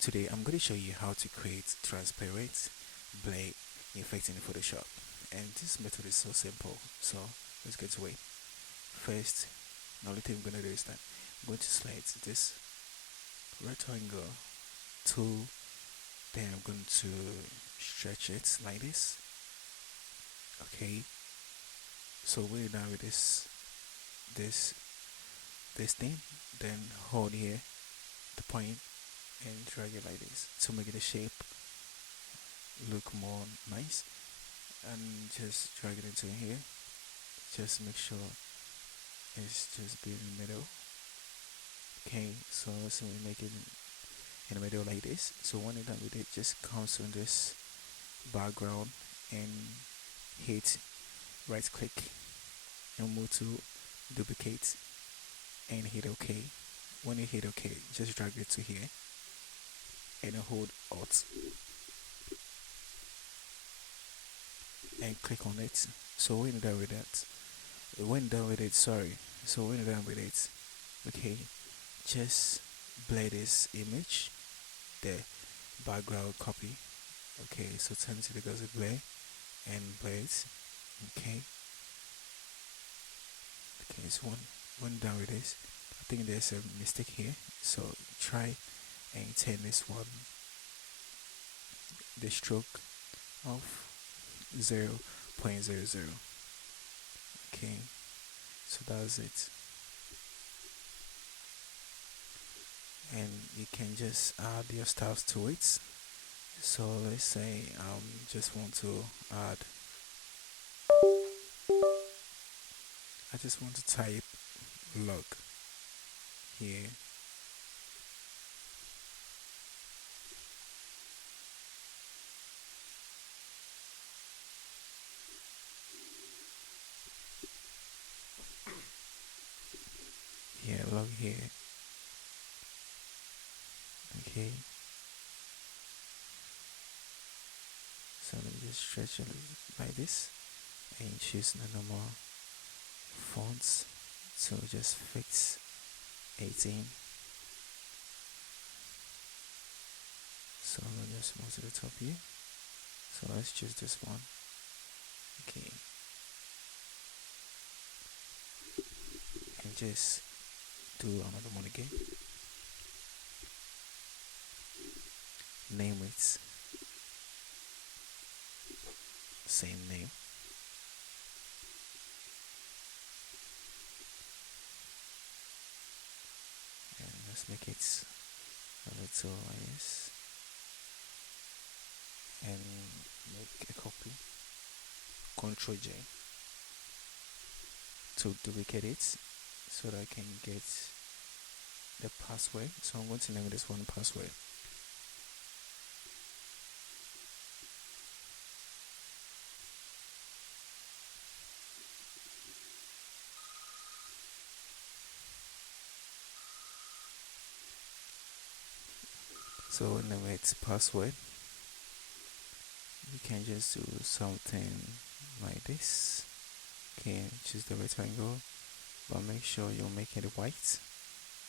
Today I'm going to show you how to create transparent blur effect in Photoshop, and this method is so simple. So let's get to it. First, the only thing I'm going to do is that I'm going to select this rectangle tool, then I'm going to stretch it like this. Okay, so when you're done with this this thing, then hold here the point and drag it like this to make the shape look more nice, and just drag it into here. Just make sure it's just be in the middle. Okay, so let's make it in the middle like this. So when you're done with it, just come to this background and hit right click and move to duplicate and hit OK. When you hit OK, just drag it to here and hold Alt and click on it. So when you're done with that, so when you're done with it, okay, just blur this image, the background copy. Okay, so turn to the gauzy blur and blur it. Okay, so when done with this, I think there's a mistake here, so try and turn this one, the stroke of 0.00. Okay, so that's it, and you can just add your styles to it. So let's say just want to add, I just want to type log here. Yeah, log here. Okay, so let me just stretch it like this and choose the normal fonts to just fix 18. So I'll just move to the top here. So let's choose this one. Okay, and just do another one again. Name it same name. And let's make it a little like this. And make a copy. Ctrl J to duplicate it so that I can get the password. So I'm going to name this one password. So name it password. You can just do something like this. Okay, choose the rectangle, but make sure you're making it white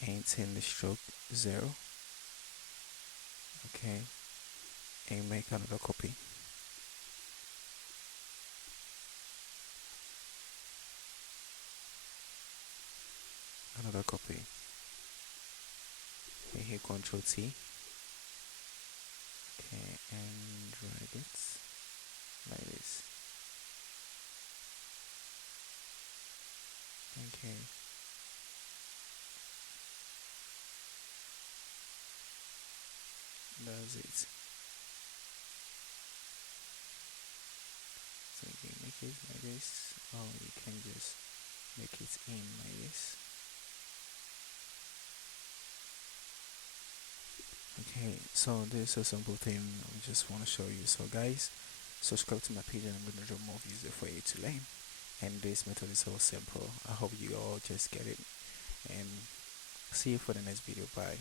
and turn the stroke 0. Okay, and make another copy. Another copy. And hit Ctrl T. Okay, and drag it like this. Okay. That's it. So you can make it like this, or you can just make it in like this. Okay, so this is a simple thing I just want to show you. So guys, subscribe to my page and I'm going to do more videos for you to learn. And this method is so simple. I hope you all just get it, and see you for the next video. Bye.